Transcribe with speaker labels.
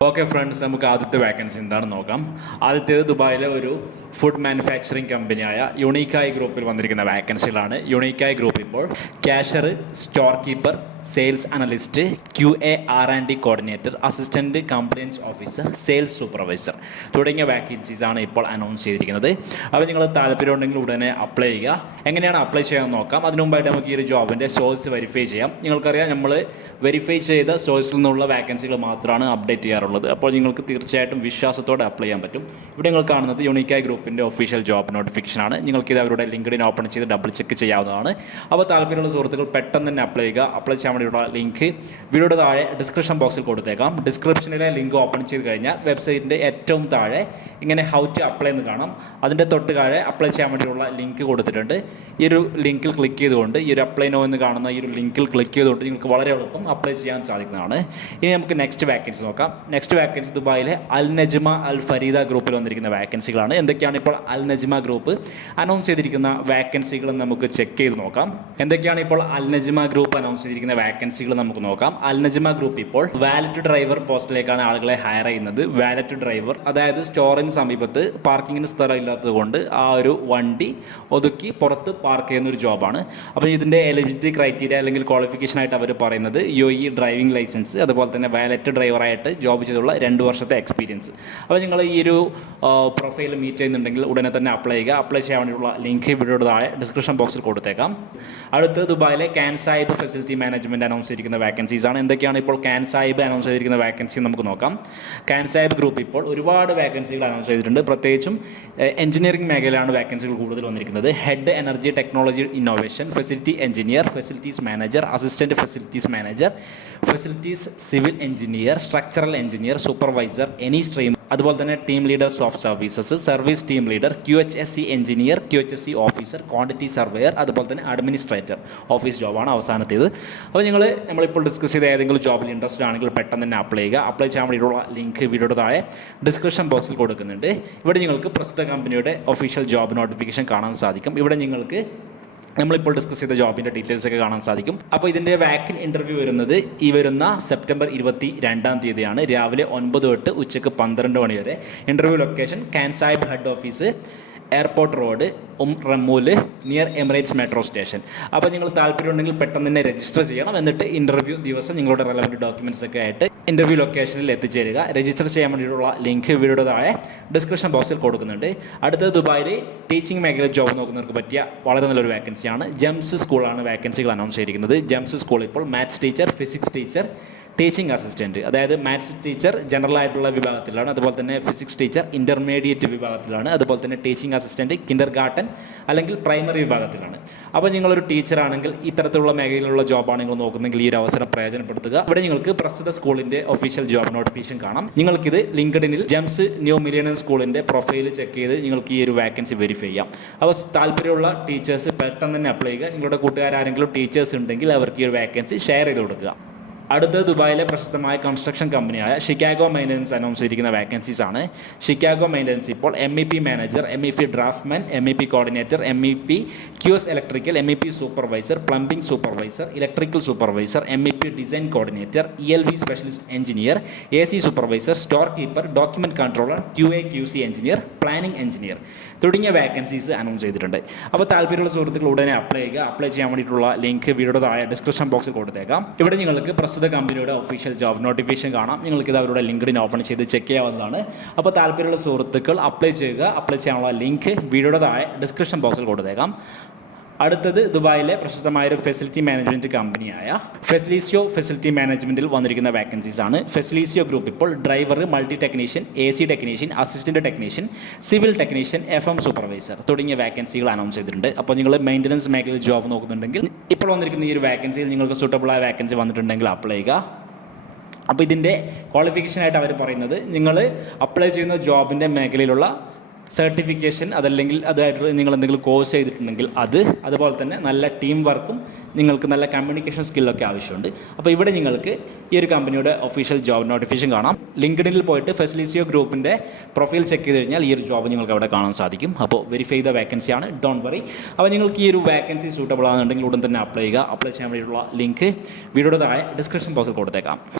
Speaker 1: Okay friends നമുക്ക് ആദ്യത്തെ vacancy എന്താണെന്ന് നോക്കാം. ആദ്യത്തേത് ദുബായിലെ ഒരു ഫുഡ് മാനുഫാക്ചറിങ് കമ്പനിയായ യുണീക്കായി ഗ്രൂപ്പിൽ വന്നിരിക്കുന്ന വാക്കൻസികളാണ് യുണീക്കായി ഗ്രൂപ്പ് ഇപ്പോൾ cashier store keeper sales analyst Q A R and D coordinator assistant compliance officer sales supervisor തുടങ്ങിയ വാക്കൻസീസ് ആണ് ഇപ്പോൾ അനൗൺസ് ചെയ്തിരിക്കുന്നത്. അപ്പോൾ നിങ്ങൾ താല്പര്യം ഉണ്ടെങ്കിൽ ഉടനെ അപ്ലൈ ചെയ്യുക. എങ്ങനെയാണ് അപ്ലൈ ചെയ്യാമെന്ന് നോക്കാം. അതിനു മുമ്പായിട്ട് നമുക്ക് ഈ ഒരു ജോബിന്റെ സോഴ്സ് വെരിഫൈ ചെയ്യാം. നിങ്ങൾക്കറിയാം നമ്മൾ വെരിഫൈ ചെയ്ത സോഴ്സിൽ നിന്നുള്ള വാക്കൻസികൾ മാത്രമാണ് അപ്ഡേറ്റ് ചെയ്യാറുള്ളത്. അപ്പോൾ നിങ്ങൾക്ക് തീർച്ചയായിട്ടും വിശ്വാസത്തോടെ അപ്ലൈ ചെയ്യാൻ പറ്റും. ഇവിടെ നിങ്ങൾ കാണുന്നത് യുണിക്കായ് ഗ്രൂപ്പിന്റെ ഒഫീഷ്യൽ ജോബ് നോട്ടിഫിക്കേഷൻ ആണ്. നിങ്ങൾക്ക് ഇത് അവരുടെ ലിങ്ക്ഡിൻ ഓപ്പൺ ചെയ്ത് ഡബിൾ ചെക്ക് ചെയ്യാവുന്നതാണ്. അപ്പോൾ താല്പര്യമുള്ള സുഹൃത്തുക്കൾ പെട്ടെന്ന് തന്നെ അപ്ലൈ ചെയ്യുക. അപ്ലൈ ചെയ്യാൻ വേണ്ടിയുള്ള ലിങ്ക് വീഡിയോയുടെ താഴെ ഡിസ്ക്രിപ്ഷൻ ബോക്സിൽ കൊടുത്തേക്കാം. ഡിസ്ക്രിപ്ഷനിലെ ലിങ്ക് ഓപ്പൺ ചെയ്ത് കഴിഞ്ഞാൽ വെബ്സൈറ്റിന്റെ ഏറ്റവും താഴെ ഇങ്ങനെ ഹൗ ടു അപ്ലൈ എന്ന് കാണാം. അതിന്റെ തൊട്ട് താഴെ അപ്ലൈ ചെയ്യാൻ വേണ്ടിയുള്ള ലിങ്ക് കൊടുത്തിട്ടുണ്ട്. ഈ ഒരു ലിങ്കിൽ ക്ലിക്ക് ചെയ്തുകൊണ്ട് ഈ ഒരു അപ്ലൈ നോ എന്ന് കാണുന്ന ഈ ഒരു ലിങ്കിൽ ക്ലിക്ക് ചെയ്തുകൊണ്ട് നിങ്ങൾക്ക് വളരെ എളുപ്പം അപ്ലൈ ചെയ്യാൻ സാധിക്കുന്നതാണ്. ഇനി നമുക്ക് നെക്സ്റ്റ് വാക്കൻസി നോക്കാം. നെക്സ്റ്റ് വാക്കൻസി ദുബായിലെ അൽ നജ്മ അൽ ഫരീദ ഗ്രൂപ്പിൽ വന്നിരിക്കുന്ന വാക്കൻസികളാണ് എന്തൊക്കെയാണ് ഇപ്പോൾ അൽ നജ്മ ഗ്രൂപ്പ് അനൗൺസ് ചെയ്തിരിക്കുന്ന വാക്കൻസികൾ നമുക്ക് ചെക്ക് ചെയ്ത് നോക്കാം. എന്തൊക്കെയാണ് ഇപ്പോൾ അൽ നജ്മ ഗ്രൂപ്പ് അനൗൺസ് ചെയ്തിരിക്കുന്ന വാക്കൻസികൾ നമുക്ക് നോക്കാം. അൽനജിമ ഗ്രൂപ്പ് ഇപ്പോൾ വാലറ്റ് ഡ്രൈവർ പോസ്റ്റിലേക്കാണ് ആളുകളെ ഹയർ ചെയ്യുന്നത്. വാലറ്റ് ഡ്രൈവർ അതായത് സ്റ്റോറിന് സമീപത്ത് പാർക്കിങ്ങിന് സ്ഥലം ഇല്ലാത്തത് കൊണ്ട് ആ ഒരു വണ്ടി ഒതുക്കി പുറത്ത് പാർക്ക് ചെയ്യുന്ന ഒരു ജോബാണ് അപ്പോൾ ഇതിന്റെ എലിജിബിലിറ്റി ക്രൈറ്റീരിയ അല്ലെങ്കിൽ ക്വാളിഫിക്കേഷൻ ആയിട്ട് അവർ പറയുന്നത് യു ഇ ഡ്രൈവിംഗ് ലൈസൻസ് അതുപോലെ തന്നെ വാലറ്റ് ഡ്രൈവറായിട്ട് ജോബ് ചെയ്തുള്ള രണ്ട് വർഷത്തെ എക്സ്പീരിയൻസ് അപ്പോൾ നിങ്ങൾ ഈ ഒരു പ്രൊഫൈൽ മീറ്റ് ചെയ്യുന്നുണ്ടെങ്കിൽ ഉടനെ തന്നെ അപ്ലൈ ചെയ്യുക. അപ്ലൈ ചെയ്യാൻ വേണ്ടിയുള്ള ലിങ്ക് വീഡിയോയുടെ താഴെ ഡിസ്ക്രിപ്ഷൻ ബോക്സിൽ കൊടുത്തേക്കാം. അടുത്ത് ദുബായിലെ ക്യാൻ ഫെസിലിറ്റി മാനേജ്മെന്റ് അനൗൺസ് ചെയ്തിരിക്കുന്ന വാക്കൻസീസ് ആണ്. എന്തൊക്കെയാണ് ഇപ്പോൾ ക്യാൻ സാഹിബ് അനൗൺസ് ചെയ്തിരിക്കുന്ന വാക്കൻസി നമുക്ക് നോക്കാം. ക്യാൻ സാഹിബ് ഗ്രൂപ്പ് ഇപ്പോൾ ഒരുപാട് വാക്കൻസികൾ അനൗൺസ് ചെയ്തിട്ടുണ്ട്. പ്രത്യേകിച്ചും എഞ്ചിനീയറിംഗ് മേഖലയിലാണ് വാക്കൻസികൾ കൂടുതൽ വന്നിരിക്കുന്നത്. Head energy technology innovation facility engineer facilities manager assistant facilities manager facilities civil engineer structural engineer supervisor any stream അതുപോലെ തന്നെ team leader soft services service team leader Q H S C engineer Q H S C officer quantity surveyor അതുപോലെ തന്നെ administrator office ജോബാണ് അവസാനത്തേത്. അപ്പോൾ നിങ്ങൾ നമ്മളിപ്പോൾ discuss ചെയ്ത ഏതെങ്കിലും ജോബിൽ ഇൻട്രസ്റ്റഡ് ആണെങ്കിൽ പെട്ടെന്ന് തന്നെ അപ്ലൈ ചെയ്യുക. അപ്ലൈ ചെയ്യാൻ വേണ്ടിയിട്ടുള്ള ലിങ്ക് വീഡിയോയുടെ താഴെ ഡിസ്ക്രിപ്ഷൻ ബോക്സിൽ കൊടുക്കുന്നുണ്ട്. ഇവിടെ നിങ്ങൾക്ക് പ്രസ്തുത കമ്പനിയുടെ ഒഫീഷ്യൽ ജോബ് നോട്ടിഫിക്കേഷൻ കാണാൻ സാധിക്കും. ഇവിടെ നിങ്ങൾക്ക് നമ്മളിപ്പോൾ ഡിസ്കസ് ചെയ്ത ജോബിന്റെ ഡീറ്റെയിൽസ് ഒക്കെ കാണാൻ സാധിക്കും. അപ്പോൾ ഇതിന്റെ വാക്കിൻ ഇന്റർവ്യൂ വരുന്നത് ഈ വരുന്ന സെപ്റ്റംബർ ഇരുപത്തി രണ്ടാം തീയതിയാണ്. രാവിലെ ഒൻപത് തൊട്ട് ഉച്ചയ്ക്ക് പന്ത്രണ്ട് മണി വരെ. Interview location Khansaheb head office airport road ഉം Ramool near Emirates metro station. അപ്പോൾ നിങ്ങൾ താല്പര്യമുണ്ടെങ്കിൽ പെട്ടെന്ന് തന്നെ രജിസ്റ്റർ ചെയ്യണം. എന്നിട്ട് ഇന്റർവ്യൂ ദിവസം നിങ്ങളുടെ റെലവന്റ് ഡോക്യുമെന്റ്സ് ഒക്കെ ആയിട്ട് ഇന്റർവ്യൂ ലൊക്കേഷനിൽ എത്തിച്ചേരുക. രജിസ്റ്റർ ചെയ്യാൻ വേണ്ടിയിട്ടുള്ള ലിങ്ക് വീഡിയോയുടെ താഴെ ഡിസ്ക്രിപ്ഷൻ ബോക്സിൽ കൊടുക്കുന്നുണ്ട്. അടുത്തത് ദുബായിൽ ടീച്ചിങ് മേഖല ജോബ് നോക്കുന്നവർക്ക് പറ്റിയ വളരെ നല്ലൊരു വേക്കൻസിയാണ് ജംസ് സ്കൂളാണ് വേക്കൻസികൾ അനൗൺസ് ചെയ്തിരിക്കുന്നത്. ജംസ് സ്കൂൾ ഇപ്പോൾ maths teacher physics teacher teaching assistant അതായത് മാത്സ് ടീച്ചർ ജനറൽ ആയിട്ടുള്ള വിഭാഗത്തിലാണ് അതുപോലെ തന്നെ ഫിസിക്സ് ടീച്ചർ ഇന്റർമീഡിയറ്റ് വിഭാഗത്തിലാണ് അതുപോലെ തന്നെ ടീച്ചിങ് അസിസ്റ്റന്റ് കിൻഡർ ഗാർട്ടൻ അല്ലെങ്കിൽ പ്രൈമറി വിഭാഗത്തിലാണ്. അപ്പോൾ നിങ്ങളൊരു ടീച്ചറാണെങ്കിൽ ഇത്തരത്തിലുള്ള മേഖലയിലുള്ള ജോബാണ് നിങ്ങൾ നോക്കുന്നെങ്കിൽ ഈ ഒരു അവസരം പ്രയോജനപ്പെടുത്തുക. അവിടെ നിങ്ങൾക്ക് പ്രസ്തുത സ്കൂളിന്റെ ഒഫീഷ്യൽ ജോബ് നോട്ടിഫിക്കേഷൻ കാണാം. നിങ്ങൾക്കിത് ലിങ്ക്ഡിനിൽ ജംസ് ന്യൂ മിലിയനൻ സ്കൂളിന്റെ പ്രൊഫൈൽ ചെക്ക് ചെയ്ത് നിങ്ങൾക്ക് ഈ ഒരു വാക്കൻസി വെരിഫൈ ചെയ്യാം. അപ്പോൾ താല്പര്യമുള്ള ടീച്ചേഴ്സ് പെട്ടെന്ന് തന്നെ അപ്ലൈ ചെയ്യുക. നിങ്ങളുടെ കൂട്ടുകാരാരെങ്കിലും ടീച്ചേഴ്സ് ഉണ്ടെങ്കിൽ അവർക്ക് ഈ ഒരു വാക്കൻസി ഷെയർ ചെയ്ത് കൊടുക്കുക. അടുത്ത ദുബായിലെ പ്രശസ്തമായ കൺസ്ട്രക്ഷൻ കമ്പനിയായ ഷിക്കാഗോ മെയിന്റനൻസ് അനൗൺസ് ചെയ്തിരിക്കുന്ന വാക്കൻസീസ് ആണ്. ഷിക്കാഗോ മെയിന്റനൻസ് ഇപ്പോൾ M E P manager M E P draftsman M E P coordinator M E P QS electrical M E P supervisor plumbing supervisor electrical supervisor M E P design coordinator E L V specialist engineer A C supervisor store keeper document controller Q A Q C engineer planning engineer തുടങ്ങിയ vacancies announce ചെയ്തിട്ടുണ്ട്. അപ്പോൾ താല്പര്യമുള്ള സുഹൃത്തുക്കൾ ഉടനെ apply ചെയ്യുക. Apply ചെയ്യാൻ വേണ്ടിയിട്ടുള്ള link വീഡിയോയുടെ താഴെ ഡിസ്ക്രിപ്ഷൻ ബോക്സിൽ കൊടുത്തേക്കാം. ഇവിടെ നിങ്ങൾക്ക് പ്രസ്തുത കമ്പനിയുടെ ഒഫീഷ്യൽ ജോബ് നോട്ടിഫിക്കേഷൻ കാണാം. നിങ്ങൾക്കിത് അവരുടെ ലിങ്ക്ഡിൻ ഓപ്പൺ ചെയ്ത് ചെക്ക് ചെയ്യാവുന്നതാണ്. അപ്പോൾ താല്പര്യമുള്ള സുഹൃത്തുക്കൾ അപ്ലൈ ചെയ്യുക. അപ്ലൈ ചെയ്യാനുള്ള ലിങ്ക് വീഡിയോയുടെ ഡിസ്ക്രിപ്ഷൻ ബോക്സിൽ കൊടുത്തേക്കാം. അടുത്തത് ദുബായിലെ പ്രശസ്തമായ ഒരു ഫെസിലിറ്റി മാനേജ്മെന്റ് കമ്പനിയായ ഫെസിലിസിയോ ഫെസിലിറ്റി മാനേജ്മെന്റിൽ വന്നിരിക്കുന്ന വാക്കൻസീസ് ആണ് ഫെസിലിസിയോ ഗ്രൂപ്പ് ഇപ്പോൾ driver multi technician A C technician assistant technician civil technician F M supervisor തുടങ്ങിയ വാക്കൻസികൾ അനൗൺസ് ചെയ്തിട്ടുണ്ട്. അപ്പോൾ നിങ്ങൾ മെയിന്റനൻസ് മേഖലയിൽ ജോബ് നോക്കുന്നുണ്ടെങ്കിൽ ഇപ്പോൾ വന്നിരിക്കുന്ന ഈ ഒരു വാക്കൻസിയിൽ നിങ്ങൾക്ക് സൂട്ടബിളായ വാക്കൻസി വന്നിട്ടുണ്ടെങ്കിൽ അപ്ലൈ ചെയ്യുക. അപ്പോൾ ഇതിന്റെ ക്വാളിഫിക്കേഷനായിട്ട് അവർ പറയുന്നത് നിങ്ങൾ അപ്ലൈ ചെയ്യുന്ന ജോബിന്റെ മേഖലയിലുള്ള സർട്ടിഫിക്കേഷൻ അതല്ലെങ്കിൽ അതായിട്ട് നിങ്ങൾ എന്തെങ്കിലും കോഴ്സ് ചെയ്തിട്ടുണ്ടെങ്കിൽ അത് അതുപോലെ തന്നെ നല്ല ടീം വർക്കും നിങ്ങൾക്ക് നല്ല കമ്മ്യൂണിക്കേഷൻ സ്കില്ലൊക്കെ ആവശ്യമുണ്ട്. അപ്പോൾ ഇവിടെ നിങ്ങൾക്ക് ഈ ഒരു കമ്പനിയുടെ ഒഫീഷ്യൽ ജോബ് നോട്ടിഫിക്കേഷൻ കാണാം. ലിങ്ക്ഡിനിൽ പോയിട്ട് ഫെസിലിസിയോ ഗ്രൂപ്പിന്റെ പ്രൊഫൈൽ ചെക്ക് ചെയ്ത് കഴിഞ്ഞാൽ ഈ ഒരു ജോബ് നിങ്ങൾക്ക് അവിടെ കാണാൻ സാധിക്കും. അപ്പോൾ വെരിഫൈ ചെയ്ത വേക്കൻസി ആണ്. ഡോണ്ട് വറി അപ്പോൾ നിങ്ങൾക്ക് ഈ ഒരു വേക്കൻസി സൂട്ടബിൾ ആണെന്നുണ്ടെങ്കിൽ ഉടൻ തന്നെ അപ്ലൈ ചെയ്യുക. അപ്ലൈ ചെയ്യാൻ വേണ്ടിയിട്ടുള്ള ലിങ്ക് വീഡിയോയുടെ താഴെ ഡിസ്ക്രിപ്ഷൻ ബോക്സിൽ കൊടുത്തേക്കാം.